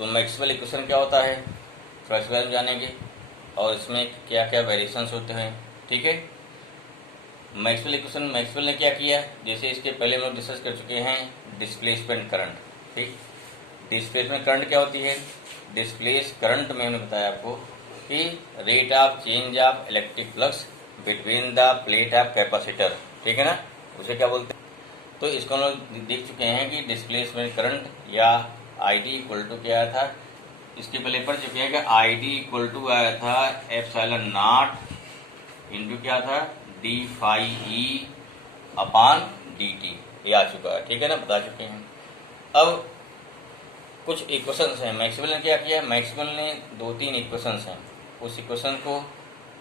तो Maxwell equation क्या होता है थोड़ा इस बारे में जानेंगे और इसमें क्या क्या वेरिएशंस होते हैं। ठीक है, मैक्सवेल इक्वेशन मैक्सवेल ने क्या किया, जैसे इसके पहले हम लोग डिस्कस कर चुके हैं डिस्प्लेसमेंट करंट। ठीक, डिस्प्लेसमेंट करंट क्या होती है, डिस्प्लेस करंट में हमने बताया आपको कि rate of change of electric flux between the plate of capacitor. ठीक है ना, उसे क्या बोलते हैं। तो इसको हम लोग देख चुके हैं कि डिस्प्लेसमेंट करंट या आईडी इक्वल टू क्या आया था, इसके पहले पढ़ चुके हैं कि आईडी इक्वल टू आया था एप्सिलॉन नॉट इंटू क्या था D phi E upon d T, ये आ चुका है। ठीक है ना, बता चुके हैं। अब कुछ इक्वेशंस हैं, मैक्सवेल ने क्या किया, मैक्सवेल ने 2-3 इक्वेशंस हैं, उस इक्वेशन को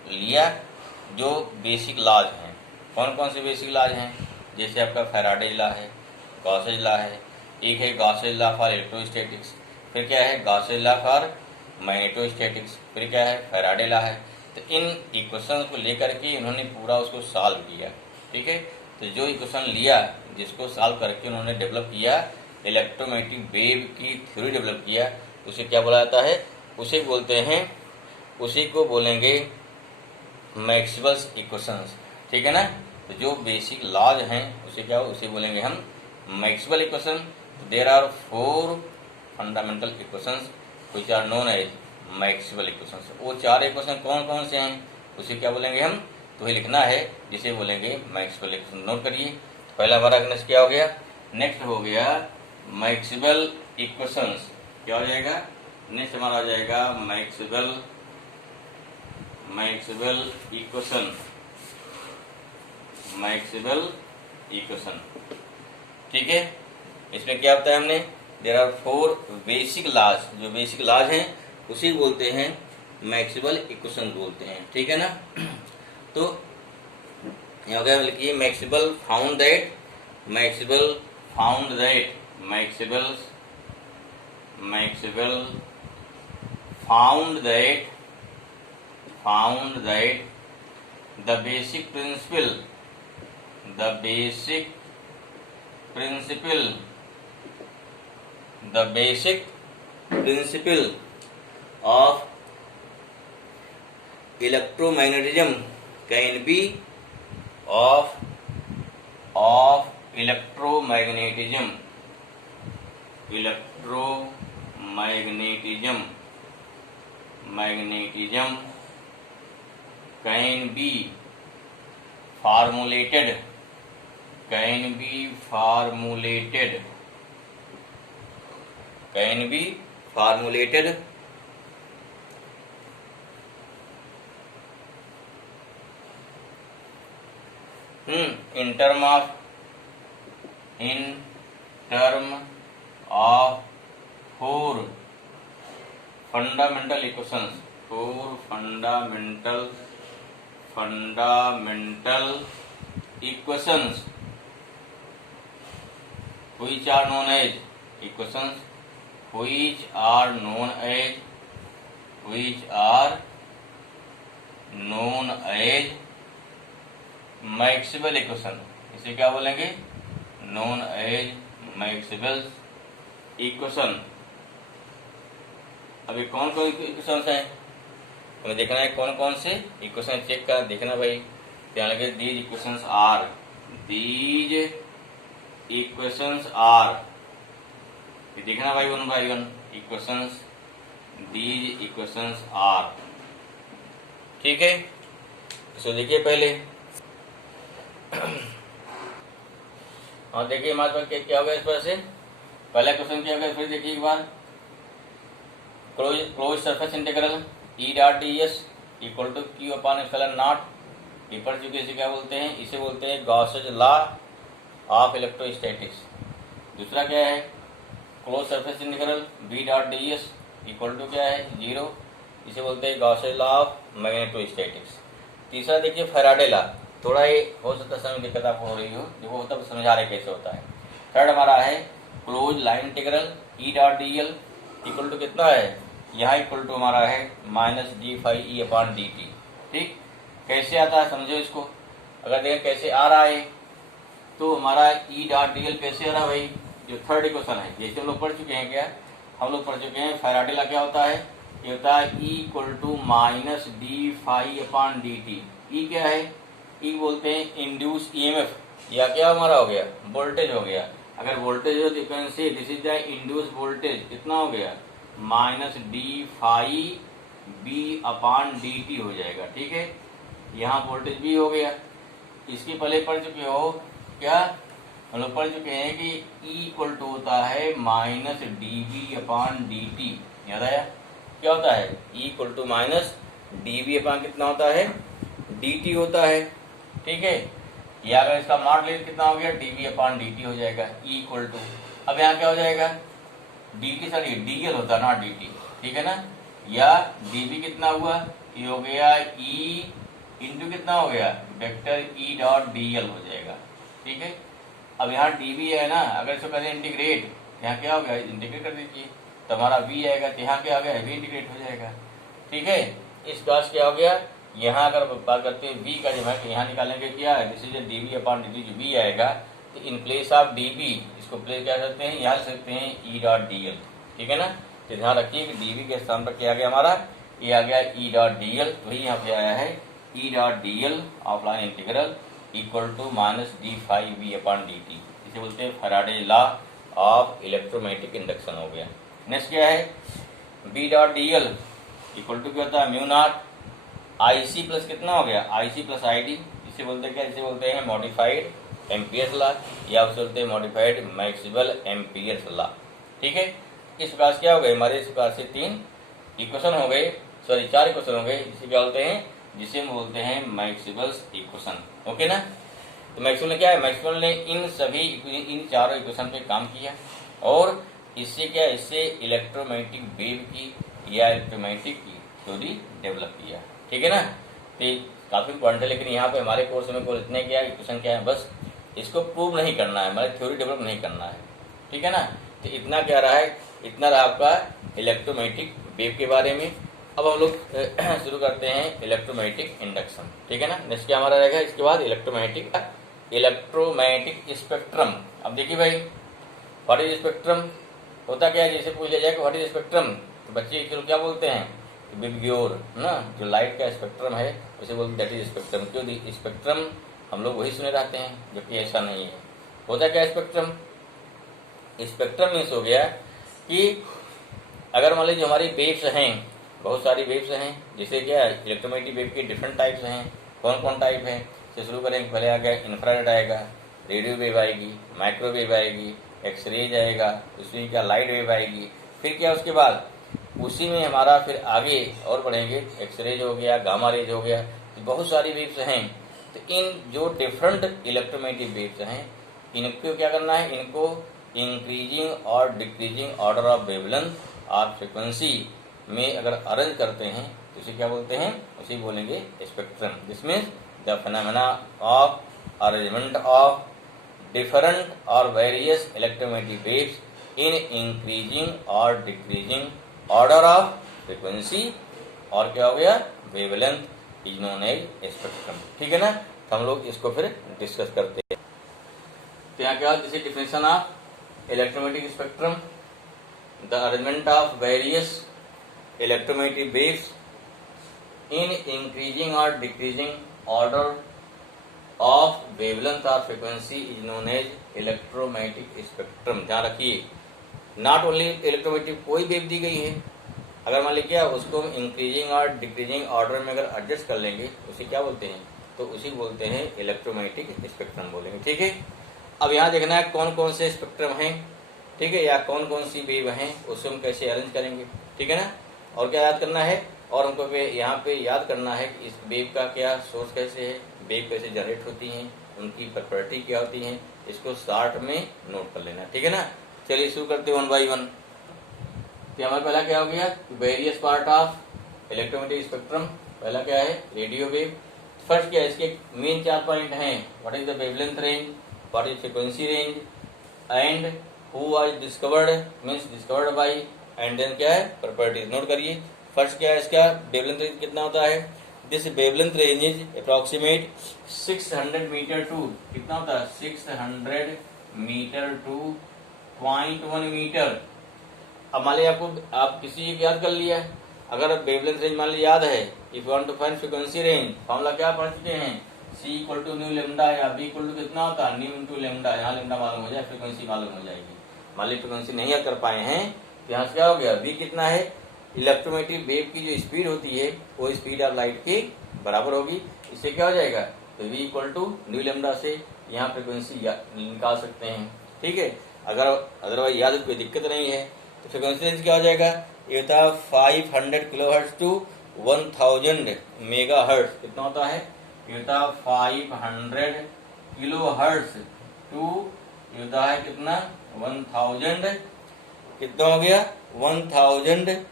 लिया जो बेसिक लॉज हैं। कौन कौन से बेसिक लॉज हैं, जैसे आपका फैराडे लॉ है, गॉसेज लॉ है, एक है गॉसेज लॉ फॉर इलेक्ट्रोस्टैटिक्स, फिर क्या है गॉसेज लॉ फॉर मैग्नेटोस्टैटिक्स, फिर क्या है फैराडे लॉ है। तो इन इक्वेशन को लेकर के इन्होंने पूरा उसको सॉल्व किया। ठीक है, तो जो इक्वेशन लिया जिसको सॉल्व करके उन्होंने डेवलप किया, इलेक्ट्रोमैग्नेटिक वेव की थ्योरी डेवलप किया, उसे क्या बोला जाता है, उसे बोलते हैं, उसी को बोलेंगे मैक्सवेल्स इक्वेशंस। ठीक है ना, तो जो बेसिक लॉज हैं उसे क्या उसे बोलेंगे हम Maxwell equation. There are 4 fundamental equations which are known as Maxwell equations. वो 4 इक्वेशन कौन कौन से हैं उसे क्या बोलेंगे हम, तो ये लिखना है जिसे बोलेंगे मैक्सवेल इक्वेशन। नोट करिए, पहला हमारा नेक्स्ट क्या हो गया, नेक्स्ट हो गया मैक्सवेल इक्वेशंस। क्या हो जाएगा, नेक्स्ट हमारा आ जाएगा मैक्सवेल इक्वेशन, मैक्सवेल इक्वेशन। ठीक है, इसमें क्या होता है, हमने देयर आर 4 बेसिक लॉज, जो बेसिक लॉज हैं उसी बोलते हैं मैक्सवेल इक्वेशन बोलते हैं। ठीक है ना, तो यहाँ क्या लिखिए, Maxwell found that the basic principle of electromagnetism can be formulated in term of 4 fundamental equations, which are known as Maxwell equation. इसे क्या बोलेंगे, नोन एज मैक्सवेल इक्वेशन। अभी कौन कौन इक्वेशंस हैं हमें देखना है, कौन कौन से इक्वेशन चेक कर देखना भाई, ध्यान लगे। दीज इक्वेशंस आर, ये देखना भाई, 1 by 1 equations, these equations are. ठीक है, इसको देखिए पहले। और देखिए हमारे पास क्या होगा, इस पर से पहला क्वेश्चन क्या होगा, फिर देखिए एक बार। Close surface integral E dot D S equal to Q upon epsilon nought, ये पढ़ चुके, इसे क्या बोलते हैं, इसे बोलते हैं गॉसेज लॉ ऑफ इलेक्ट्रोस्टैटिक्स। दूसरा क्या है, close surface integral B dot D S equal to क्या है 0, इसे बोलते हैं गॉसेज लॉ ऑफ मैग्नेटोस्टैटिक्स। तीसरा देखिए फैराडे लॉ, थोड़ा ये हो सकता है समय दिक्कत आपको हो रही हो, जो वो तब समझा रहे कैसे होता है। थर्ड हमारा है close line integral E dot d l equal to कितना है, यहाँ इक्वल टू हमारा है minus D phi E upon d t. ठीक, कैसे आता है समझो इसको। अगर देखें कैसे आ रहा है, तो हमारा ई डॉट डी एल कैसे आ रहा है भाई, जो थर्ड इक्वेशन है, जैसे हम लोग पढ़ चुके हैं क्या, हम लोग पढ़ चुके हैं फैराडे लॉ क्या होता है, ये होता है E equal to minus D phi upon D T. E क्या है, ई बोलते हैं इंड्यूस ईएमएफ, या क्या हमारा हो गया वोल्टेज हो गया। अगर वोल्टेज हो तो you can say this is the induce voltage, कितना हो गया minus D phi B upon D t हो जाएगा। ठीक है, यहाँ वोल्टेज भी हो गया। इसके पहले पढ़ चुके हो क्या, हम लोग पढ़ चुके हैं कि E इक्वल टू होता है minus d B upon D t. याद आया क्या होता है, E equal to minus d B upon कितना होता है डी टी होता है। ठीक है, या अगर इसका मॉडुलस कितना हो गया d B upon D t हो जाएगा E इक्वल टू। अब यहाँ क्या हो जाएगा D T, sorry D L होता है ना डी टी, ठीक है ना, या डी बी कितना हुआ, ये हो गया E इंटू कितना हो गया vector E dot d L हो जाएगा। ठीक है, अब यहाँ डी बी है ना, अगर इसको करें इंटीग्रेट, यहाँ क्या हो गया इंटीग्रेट कर दीजिए तो हमारा v आएगा, तो यहाँ क्या हो गया v इंटीग्रेट हो जाएगा। ठीक है, इस पास क्या हो गया, यहाँ अगर बात करते हैं v का, जब है यहाँ निकालेंगे क्या है this is d B upon D t, जो v आएगा तो in place of d B इसको प्लेस क्या सकते हैं, यहाँ सकते हैं ई डॉट डी एल। ठीक है ना, तो ध्यान रखिए कि डी बी के स्थान पर क्या आ गया हमारा, ये आ गया ई डॉट डी एल, वही यहाँ पे आया है E dot d l of line integral equal to minus d five v upon D t. इसे बोलते हैं Faraday law of electromagnetic induction हो गया। नेक्स्ट क्या है, B dot d l equal to क्या होता है mu naught I C plus कितना हो गया आई सी प्लस आई डी। इसे बोलते हैं क्या, इसे बोलते हैं मॉडिफाइड एम्पियर्स लॉ, या उसे बोलते हैं मॉडिफाइड मैक्सवेल एम्पियर्स लॉ। ठीक है, इस प्रकार से क्या हो गए हमारे, इस प्रकार से 3 इक्वेशन हो गए, सॉरी 4 इक्वेशन हो गए, जिसे क्या बोलते हैं, जिसे हम बोलते हैं मैक्सवेल्स इक्वेशन। ओके ना, तो मैक्सवेल ने क्या है, मैक्सवेल ने इन चारों इक्वेशन पे काम किया और इससे क्या, इससे इलेक्ट्रोमैग्नेटिक वेव की या इलेक्ट्रोमैग्नेटिक की थ्योरी डेवलप किया। ठीक है ना, तो काफी इंपॉर्टेंट है, लेकिन यहाँ पे हमारे कोर्स में कोई इतने क्या इक्वेशन क्या है, बस इसको प्रूव नहीं करना है, हमारे थ्योरी डेवलप नहीं करना है। ठीक है ना, तो इतना क्या रहा है, इतना रहा आपका इलेक्ट्रोमैग्नेटिक वेव के बारे में। अब हम लोग शुरू करते हैं इलेक्ट्रोमैग्नेटिक इंडक्शन। ठीक है ना, नेक्स्ट क्या हमारा रहेगा इसके बाद इलेक्ट्रोमैग्नेटिक स्पेक्ट्रम। अब देखिए भाई व्हाट इज स्पेक्ट्रम, होता क्या है, जैसे पूछ लिया जाए कि व्हाट इज स्पेक्ट्रम, तो बच्चे चलो क्या बोलते हैं बिब्योर ना, जो लाइट का स्पेक्ट्रम है उसे बोलते दैट इज स्पेक्ट्रम। क्यों स्पेक्ट्रम हम लोग वही सुने रहते हैं, जबकि ऐसा नहीं है। होता क्या स्पेक्ट्रम, स्पेक्ट्रम मीन्स हो गया कि अगर मान लीजिए हमारी वेव्स हैं, बहुत सारी वेव्स हैं, जैसे क्या इलेक्ट्रोमैग्नेटिक वेव के डिफरेंट टाइप्स हैं। कौन कौन टाइप है, से शुरू करेंगे, पहले आ गया इंफ्रारेड आएगा, रेडियो वेव आएगी, माइक्रोवेव आएगी, एक्सरेज आएगा, उसमें क्या लाइट वेव आएगी, फिर क्या उसके बाद उसी में हमारा फिर आगे और बढ़ेंगे, एक्सरेज हो गया, गामा रेज हो गया, तो बहुत सारी वेव्स हैं। तो इन जो डिफरेंट इलेक्ट्रोमैग्नेटिक वेव्स हैं इनको क्या करना है, इनको इंक्रीजिंग और डिक्रीजिंग ऑर्डर ऑफ वेवलेंथ और फ्रिक्वेंसी में अगर अरेंज करते हैं तो उसे क्या बोलते हैं, उसे बोलेंगे spectrum. This means the phenomena of arrangement of different और various electromagnetic waves in increasing और डिक्रीजिंग ऑर्डर ऑफ फ्रिक्वेंसी, और क्या हो गया wavelength is known as spectrum. ठीक है ना, तो हम लोग इसको फिर डिस्कस करते हैं। तो यहाँ क्या जैसे definition of electromagnetic spectrum, the arrangement of various electromagnetic waves in increasing और डिक्रीजिंग ऑर्डर ऑफ वेवलेंथ और frequency is known as electromagnetic spectrum. ध्यान रखिए, नॉट ओनली इलेक्ट्रोमैग्नेटिक कोई वेव दी गई है, अगर मान लीजिए उसको हम इंक्रीजिंग और डिक्रीजिंग ऑर्डर में अगर एडजस्ट कर लेंगे उसे क्या बोलते हैं, तो उसे बोलते हैं इलेक्ट्रोमैग्नेटिक स्पेक्ट्रम बोलेंगे। ठीक है, अब यहाँ देखना है कौन कौन से स्पेक्ट्रम हैं, ठीक है, या कौन कौन सी वेव हैं, उसको हम कैसे अरेंज करेंगे। ठीक है ना, और क्या याद करना है, और हमको यहाँ पे याद करना है कि इस वेव का क्या सोर्स कैसे है, वेव कैसे जनरेट होती हैं, उनकी प्रॉपर्टी क्या होती हैं, इसको शॉर्ट में नोट कर लेना। ठीक है ना, चलिए शुरू करते हैं 1 बाई 1। तो हमारा पहला क्या हो गया, various part of electromagnetic spectrum. पहला क्या है रेडियो वेव। फर्स्ट क्या है, इसके मेन 4 पॉइंट हैं, what is the wavelength range, what is frequency range, and who was discovered means discovered by, and then क्या है प्रॉपर्टीज। नोट करिए, फर्स्ट क्या है इसका वेवलेंथ रेंज कितना होता है, this wavelength range is approximate 600 metre to कितना होता है 600 मीटर टू 0.1 मीटर अब मान लीजिए आपको आप किसी चीज याद कर लिया, अगर वेवलेंथ रेंज मान लीजिए याद है, if you want to find frequency range, formula क्या पढ़ चुके हैं, C equal to nu lambda या B इक्वल टू कितना होता है न्यू इंटू लेमडा, यहाँ लेमडा मालूम हो जाए फ्रीक्वेंसी मालूम हो जाएगी। मान लीजिए फ्रीक्वेंसी नहीं याद कर पाए हैं तो यहाँ से क्या हो गया, B कितना है, इलेक्ट्रोमैग्नेटिक वेव की जो स्पीड होती है वो स्पीड ऑफ लाइट के बराबर होगी। इससे क्या हो जाएगा, तो V equal to nu lambda से यहाँ फ्रीक्वेंसी निकाल सकते हैं। ठीक है, अगर अदरवाइज याद कोई दिक्कत नहीं है तो फ्रीक्वेंसी रेंज क्या हो जाएगा, ये होता है 500 किलोहर्ट्ज टू 1000 मेगाहर्ट्ज। कितना होता है, ये होता है 500 किलोहर्ट्ज टू, ये होता है कितना 1000, कितना हो गया 1000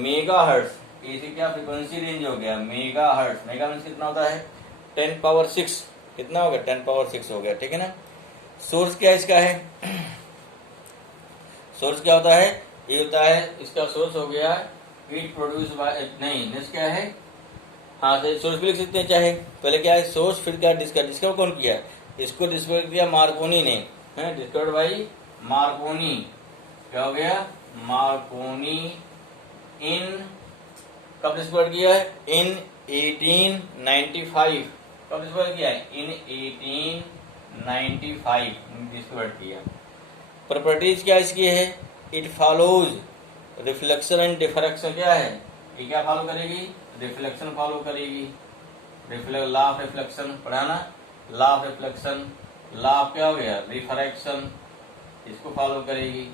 मेगाहर्ट्ज। इसी क्या फ्रीक्वेंसी रेंज हो गया मेगाहर्ट्ज। मेगा मीन्स कितना होता है 10 पावर 6, कितना हो गया 10 पावर 6 हो गया। ठीक है ना। सोर्स क्या इसका है, सोर्स क्या होता है, ये होता है इसका सोर्स हो गया हीट प्रोड्यूस बाय, नहीं नेक्स्ट क्या है, हाँ तो सोर्स भी लिख सकते हैं चाहे, पहले क्या है सोर्स, फिर क्या डिस्कवर कौन किया, इसको डिस्कवर किया मार्कोनी ने, है डिस्कवर्ड बाई मार्कोनी। क्या हो गया मार्कोनी, इन कब डिस्कवर किया है, इन 1895। कब डिस्कवर किया है, इन 1895 डिस्कवर किया। प्रॉपर्टीज क्या इसकी है, it follows reflection and diffraction. क्या है ये, क्या फॉलो करेगी, रिफ्लेक्शन फॉलो करेगी, लॉ ऑफ रिफ्लेक्शन पढ़ाना, law of reflection, law of क्या हो गया रिफ्रैक्शन, इसको फॉलो करेगी।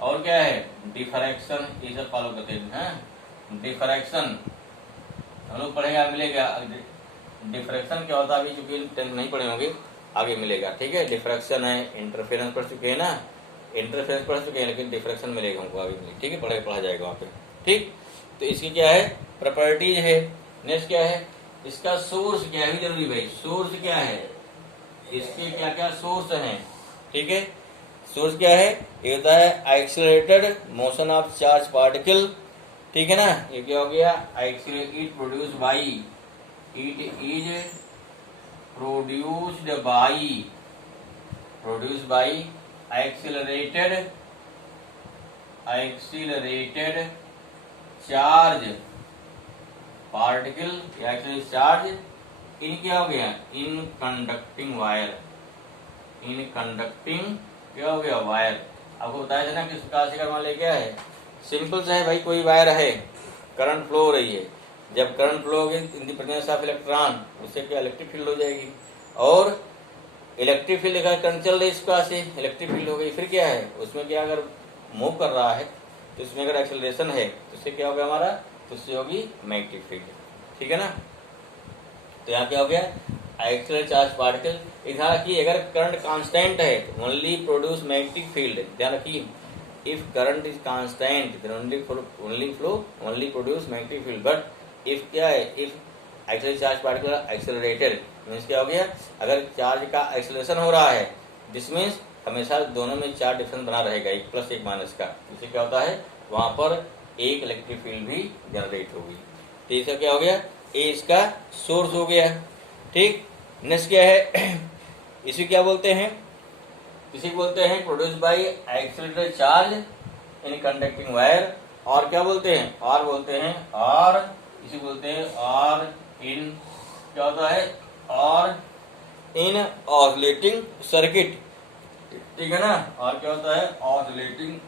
और क्या है डिफ्रैक्शन, ये सब फॉलो करते हैं। डिफ्रैक्शन हम लोग पढ़ेगा, मिलेगा डिफ्रैक्शन क्या होता है, अभी चूंकि टेंथ नहीं पढ़े होंगे आगे मिलेगा। ठीक है, डिफ्रैक्शन है, इंटरफेरेंस पढ़ चुके हैं ना, इंटरफेरेंस पढ़ चुके हैं, लेकिन डिफ्रैक्शन मिलेगा हमको आगे मिलेगा। ठीक है, पढ़ा जाएगा वहाँ पे। ठीक, तो इसकी क्या है प्रॉपर्टीज है। नेक्स्ट क्या है, इसका सोर्स क्या है जरूरी भाई, सोर्स क्या है, इसके क्या क्या सोर्स हैं। ठीक है, सोर्स क्या है, ये होता है accelerated motion of charge particle. ठीक है ना, ये क्या हो गया it produce by, it is produced by accelerated charge particle या एक्सेलरेटेड चार्ज इन क्या हो गया in conducting wire, in conducting क्या हो गया वायर। आपको बताया था ना कि प्रकार से मान ले क्या है, सिंपल सा है भाई, कोई वायर है करंट फ्लो हो रही है, जब करंट फ्लो होगी in the presence of electron, उससे क्या इलेक्ट्रिक फील्ड हो जाएगी, और इलेक्ट्रिक फील्ड अगर करंट चल रही है इस प्रकार से इलेक्ट्रिक फील्ड हो गई। फिर क्या है उसमें क्या अगर मूव कर रहा है तो इसमें अगर एक्सेलरेशन है तो उससे क्या होगा हमारा, तो उससे होगी मैग्नेटिक फील्ड। ठीक है ना, तो यहाँ क्या हो गया एक्सेलरेटेड चार्ज पार्टिकल। ध्यान रखिए अगर करंट कांस्टेंट है तो ओनली प्रोड्यूस मैग्नेटिक फील्ड। ध्यान रखिए if current is constant then only produce magnetic field. But if क्या है, if accelerated charge particle accelerated means क्या हो गया, अगर चार्ज का एक्सेलरेशन हो रहा है दिस मीन्स हमेशा दोनों में चार्ज डिफरेंस बना रहेगा, एक प्लस एक माइनस का। इससे क्या होता है वहां पर एक इलेक्ट्रिक फील्ड भी जनरेट होगी। तो इसका क्या हो गया, ये इसका सोर्स हो गया। ठीक, नेक्स्ट क्या है इसे क्या बोलते हैं, इसे बोलते हैं produce by accelerated charge in conducting wire. और क्या बोलते हैं, और बोलते हैं, और इसे बोलते हैं और इन क्या होता है, और इन ऑसिलेटिंग सर्किट। ठीक है ना, और क्या होता है ऑसिलेटिंग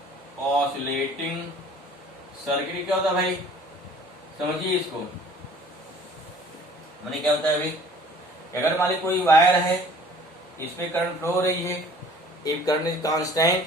सर्किट। क्या होता है भाई समझिए इसको, मैंने क्या होता है भाई, अगर मान ली कोई वायर है इसमें करंट फ्लो हो रही है, इफ करंट इज कांस्टेंट,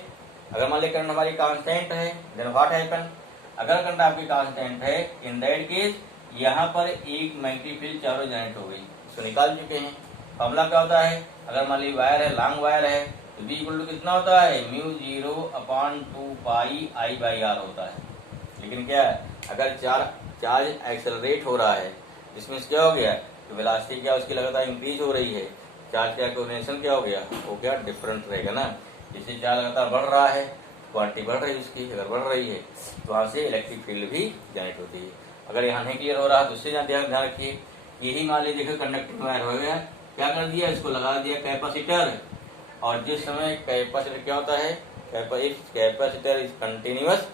अगर मान ली करंट हमारी कांस्टेंट है देन व्हाट हैपन, अगर करंट आपकी कांस्टेंट है इन दैट केस यहाँ पर एक मैग्नेटिक फील्ड चारों जनरेट हो गई, इसको निकाल चुके हैं। फॉर्मूला क्या होता है, अगर मान ली वायर है लॉन्ग वायर है तो B इक्वल टू कितना होता है μ0/2 पाई I/R होता है। लेकिन क्या है अगर चार्ज एक्सेलरेट हो रहा है जिसमें क्या हो गया तो वेलोसिटी क्या उसकी लगातार इंक्रीज हो रही है, चार्ज का कोऑर्डिनेशन क्या हो गया वो क्या डिफरेंट रहेगा ना। जैसे चार्ज लगातार बढ़ रहा है क्वांटिटी बढ़ रही है उसकी, अगर बढ़ रही है तो वहां से इलेक्ट्रिक फील्ड भी जनरेट होती है। अगर यहाँ नहीं क्लियर हो रहा तो उससे ध्यान रखिए, यही मान लीजिए देखो कंडक्टिंग वायर हो गया, क्या कर दिया इसको लगा दिया कैपेसिटर, और जिस समय कैपेसिटर क्या होता है, capacitor is continuous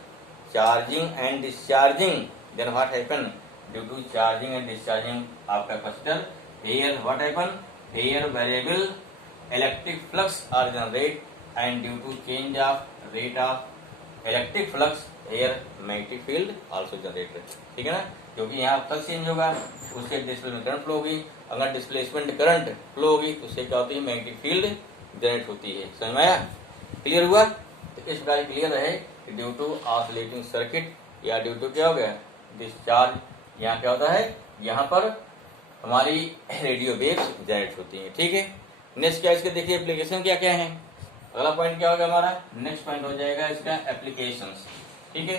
charging and discharging, then what happen, due to charging and discharging of capacitor, here what happen, here variable electric flux are generate and due to change of rate of electric flux here magnetic field also generated, ठीक है ना, क्योंकि यहाँ flux change होगा उससे displacement current flow होगी, अगर displacement current flow होगी तो उससे क्या होती है, मैग्नेटिक फील्ड जनरेट होती है। समझ में आया, क्लियर हुआ? तो इस प्रकार क्लियर है कि ड्यू टू ऑसिलेटिंग सर्किट या ड्यू टू क्या हो गया, डिस्चार्ज, यहाँ क्या होता है, यहाँ पर हमारी रेडियो वेव्स जनरेट होती हैं। ठीक है, नेक्स्ट क्या इसके देखिए एप्लीकेशन क्या क्या है। अगला पॉइंट क्या होगा हमारा, नेक्स्ट पॉइंट हो जाएगा इसका एप्लीकेशंस। ठीक है,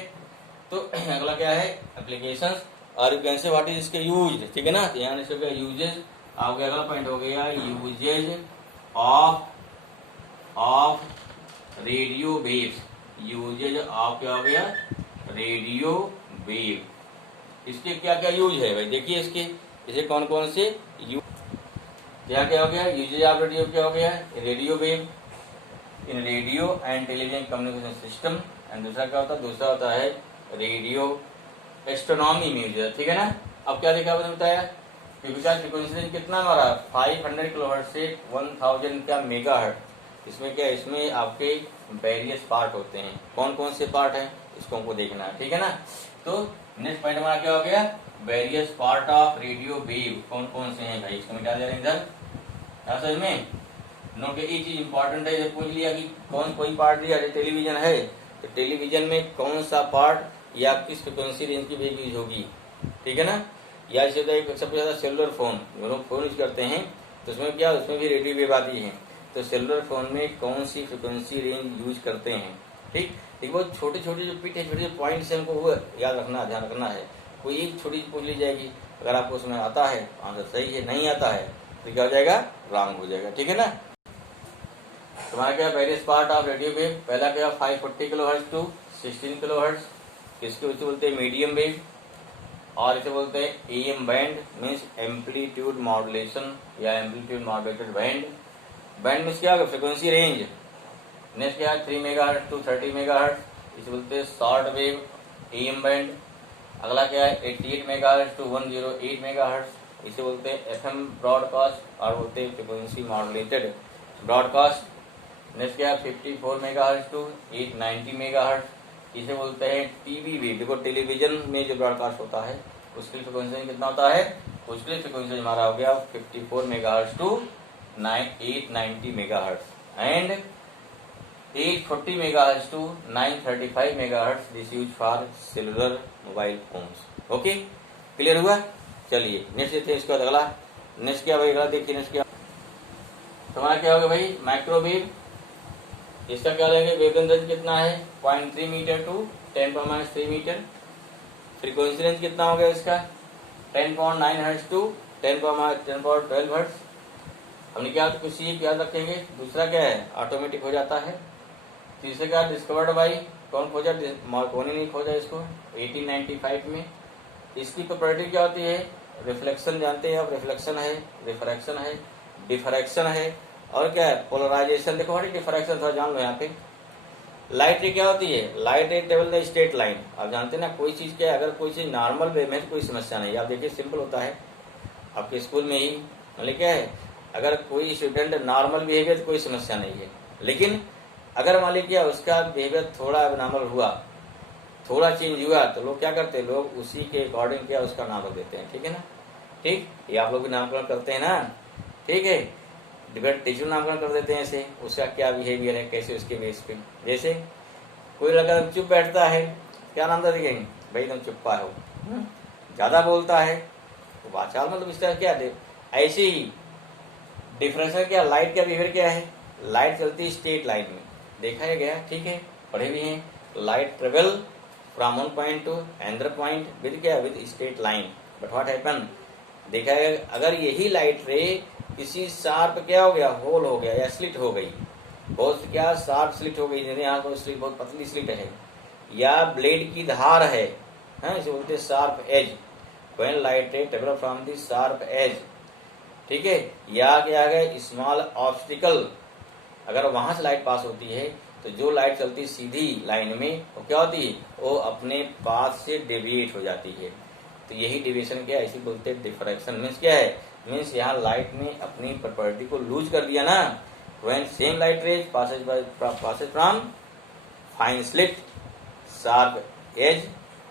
तो अगला क्या है, एप्लीकेशंस और यू कैन से व्हाट इज इसके यूज। ठीक है ना, तो यहाँ इसका यूजेज आ गया। अगला पॉइंट हो गया uses of radio waves, uses of क्या हो गया, रेडियो वेव। इसके क्या क्या यूज है भाई, देखिए इसके इसे कौन कौन से यूज, क्या हो गया, यूजेज ऑफ रेडियो क्या हो गया, radio wave in radio and television communication system, and दूसरा क्या होता है, दूसरा होता है रेडियो एस्ट्रोनॉमी म्यूजिक। ठीक है ना, अब क्या देखा आपने बताया, फ्रीक्वेंसी रेंज कितना हमारा 500 किलोहर्ट्ज से 1000 का मेगाहर्ट्ज। इसमें क्या, इसमें आपके वेरियस पार्ट होते हैं, कौन कौन से पार्ट हैं इसको हमको देखना है। ठीक है ना, तो नेक्स्ट पॉइंट हमारा क्या हो गया, various part of radio wave कौन कौन से हैं भाई, इसको मिटा दे रहे हैं इधर, क्या समझ में नोट। ये चीज इंपॉर्टेंट है, जब पूछ लिया कि कौन कोई पार्ट दिया, टेलीविजन है तो टेलीविजन में कौन सा पार्ट या किस फ्रिक्वेंसी रेंज की वेव यूज होगी। ठीक है ना, या सबसे ज्यादा सेलुलर फोन, जो लोग फोन यूज करते हैं तो उसमें क्या, उसमें भी रेडियो वेव आती है, तो सेलुलर फोन में कौन सी फ्रिक्वेंसी रेंज यूज करते हैं। ठीक, एक बहुत छोटे छोटे जो पिट है, छोटे छोटे पॉइंट्स हैं, हमको वो याद रखना, ध्यान रखना है। कोई एक छोटी पूछ ली जाएगी, अगर आपको उसमें आता है आंसर सही है, नहीं आता है तो क्या हो जाएगा, रॉन्ग हो जाएगा। ठीक है ना, तुम्हारा क्या various part of radio wave, पहला क्या 540 किलोहर्ट्ज टू 16 किलोहर्ट्ज, इसके उसे बोलते हैं मीडियम वेव, और इसे बोलते हैं AM band, means amplitude modulation या amplitude modulated band. Band means क्या होगा, फ्रिक्वेंसी रेंज। नेक्स्ट क्या है 3 मेगाहर्ट्ज टू 30 मेगाहर्ट्ज, इसे बोलते हैं शॉर्ट वेव एएम बैंड। अगला क्या है 88 मेगाहर्ट्ज टू 108 मेगाहर्ट्ज, इसे बोलते हैं एफएम ब्रॉडकास्ट और बोलते हैं फ्रिक्वेंसी मॉड्यूलेटेड ब्रॉडकास्ट। नेक्स्ट क्या है 54 मेगाहर्ट्ज टू 890 मेगाहर्ट्ज, इसे बोलते हैं टीवी वेव। देखो टेलीविजन में जो ब्रॉडकास्ट होता है उसके लिए फ्रिक्वेंसी कितना होता है, उसके लिए फ्रिक्वेंसी हमारा हो गया 54 megahertz to 890 megahertz and 840 megahertz to 935 megahertz, this use for cellular mobile phones. Okay, clear हुआ? चलिए नेक्स्ट देखते हैं इसके बाद अगला। नेक्स्ट क्या भाई, अगला देखिए नेक्स्ट क्या, तुम्हारा क्या होगा भाई माइक्रोवेव। इसका क्या लेंगे, वेवलेंथ रेंज कितना है 0.3 metre to 10⁻³ metre. Frequency range कितना हो गया इसका 10.9 हर्ट्ज टू 1012 हर्ट्ज। हमने क्या तो कुछ एक याद रखेंगे, दूसरा क्या है ऑटोमेटिक हो जाता है, तीसरे का डिस्कवर्ड बाई कौन खोजा, मार्कोनी नहीं खोजा इसको 1895 में। इसकी प्रॉपर्टी क्या होती है, रिफ्लेक्शन जानते हैं आप, रिफ्लेक्शन है, रिफ्रैक्शन है, डिफ्रैक्शन है, और क्या है पोलराइजेशन। देखो हमारी डिफ्रैक्शन थोड़ा जान लो यहाँ पे। लाइट रे क्या होती है, light ray travel the straight line. आप जानते हैं ना कोई चीज क्या है, अगर कोई चीज नॉर्मल वे में कोई समस्या नहीं। आप देखिए सिंपल होता है आपके स्कूल में ही, मतलब क्या है अगर कोई स्टूडेंट नॉर्मल बिहेवियर तो कोई समस्या नहीं है, लेकिन अगर मान लीजिए उसका बिहेवियर थोड़ा एबनॉर्मल हुआ, थोड़ा चेंज हुआ, तो लोग क्या करते हैं, लोग उसी के अकॉर्डिंग क्या उसका नाम रख देते हैं। ठीक है ना, ठीक, ये आप लोग भी नामकरण करते हैं ना, ठीक है, डिफरेंट टीचर नामकरण कर देते हैं ऐसे, उसका क्या बिहेवियर है, कैसे उसके बेस पे। जैसे कोई लड़का चुप बैठता है, क्या नाम था देखेंगे भाई तुम चुप्पा हो, ज्यादा बोलता है तो बाचाल, मतलब इस तरह क्या है। ऐसे ही डिफरेंस क्या, लाइट का बिहेवियर क्या है, लाइट चलती है स्ट्रेट लाइन में, देखा है गया, ठीक है, पढ़े भी हैं। Light travel from one point to another point with क्या, with straight line. But what happen, देखा है अगर यही लाइट रे किसी शार्प क्या हो गया, होल हो गया या स्लिट हो गई, बहुत क्या शार्प स्लिट हो गई, यहाँ तो स्लिट बहुत पतली स्लिट है, या ब्लेड की धार है, इसे बोलते हैं sharp edge. When light ray travel from the sharp edge, ठीक है, या क्या है स्मॉल ऑब्स्टिकल, अगर वहां से लाइट पास होती है तो जो लाइट चलती है सीधी लाइन में वो क्या होती है, वो अपने पाथ से डेविएट हो जाती है। तो यही डेविएशन क्या है, इसी बोलते हैं डिफ्रैक्शन। मीन्स क्या है, मीन्स यहाँ लाइट ने अपनी प्रॉपर्टी को लूज कर दिया ना। When same light rays passes from fine slit sharp edge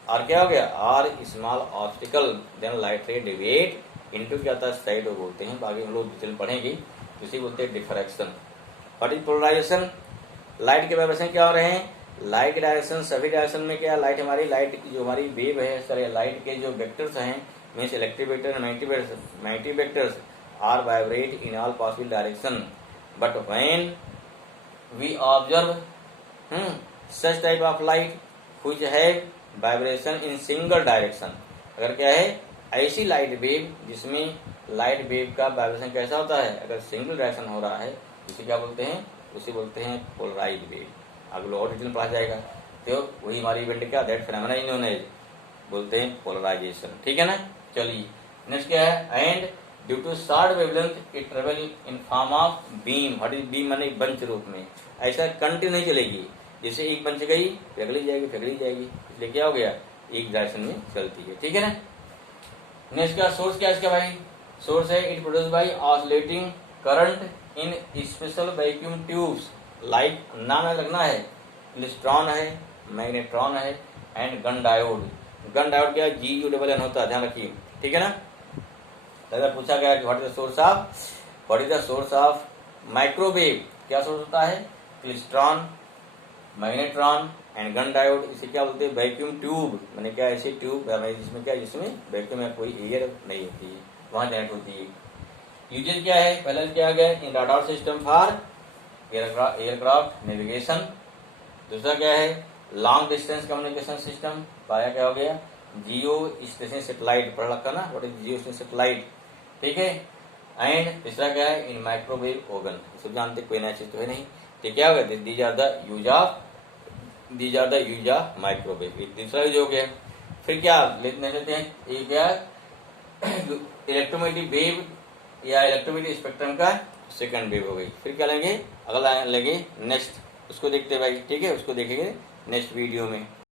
और क्या हो गया और small obstacle, then light ray deviate into क्या होता है साइड बोलते हैं, बाकी हम लोग डिटेल पढ़ेंगे। इसी बोलते हैं diffraction. What is polarization, light के वाइब्रेशन क्या हो रहे हैं, लाइट के डायरेक्शन सभी डायरेक्शन में क्या, लाइट हमारी लाइट जो हमारी वेव है सर, लाइट के जो वेक्टर्स हैं means electric vector magnetic vectors are vibrate in all possible direction, but when we observe such type of light which है वाइब्रेशन इन सिंगल डायरेक्शन, अगर क्या है ऐसी लाइट वेव जिसमें लाइट वेव का वाइब्रेशन कैसा होता है, अगर सिंगल डायरेक्शन हो रहा है उसे क्या बोलते हैं, उसे बोलते हैं पोलराइज वेव। अगले और डिटेल पढ़ा जाएगा। तो वही हमारी इवेंट क्या, that phenomena is known as बोलते हैं पोलराइजेशन। ठीक है ना। चलिए नेक्स्ट क्या है, and due to short wavelength it travel in form of beam. What is beam, माने बंच रूप में, ऐसा कंटिन्यू नहीं चलेगी, जैसे एक बंच गई पिघली जाएगी पिघली जाएगी, इसलिए क्या हो गया एक डायरेक्शन में चलती है। ठीक है ना। नेक्स्ट का सोर्स क्या है इसका भाई, सोर्स है it produce by oscillating current in special vacuum tubes like, नाम लगना है क्लिस्ट्रॉन है, मैग्नेट्रॉन है and Gunn diode. Gunn diode क्या GUNN होता है, ध्यान रखिए। ठीक है ना। अगर पूछा गया कि what is the source of microwave, क्या सोर्स होता है, klystron magnetron and Gunn diode. इसे क्या बोलते हैं, वैक्यूम ट्यूब, मैंने क्या ऐसी ट्यूब जिसमें क्या, जिसमें वैक्यूम में कोई एयर नहीं होती है, वहां जनरेट होती है। यूजेज क्या है, पहले क्या गया in radar system for aircraft navigation. दूसरा क्या है लॉन्ग डिस्टेंस कम्युनिकेशन सिस्टम, पाया क्या हो गया जियो स्टेशन सेटेलाइट, पढ़ रखा ना what is Jio station satellite. ठीक है। एंड तीसरा क्या है इन माइक्रोवेव ओवन, सब जानते कोई नया चीज तो है नहीं। तो क्या होगा these are the use of microwave, दूसरा यूज हो गया। फिर क्या लेते हैं, ये क्या इलेक्ट्रोमैग्नेटिक वेव या इलेक्ट्रोमैग्नेटिक स्पेक्ट्रम का सेकंड वेव हो गई। फिर क्या लेंगे, अगला लेंगे नेक्स्ट, उसको देखते हैं भाई। ठीक है, उसको देखेंगे नेक्स्ट वीडियो में।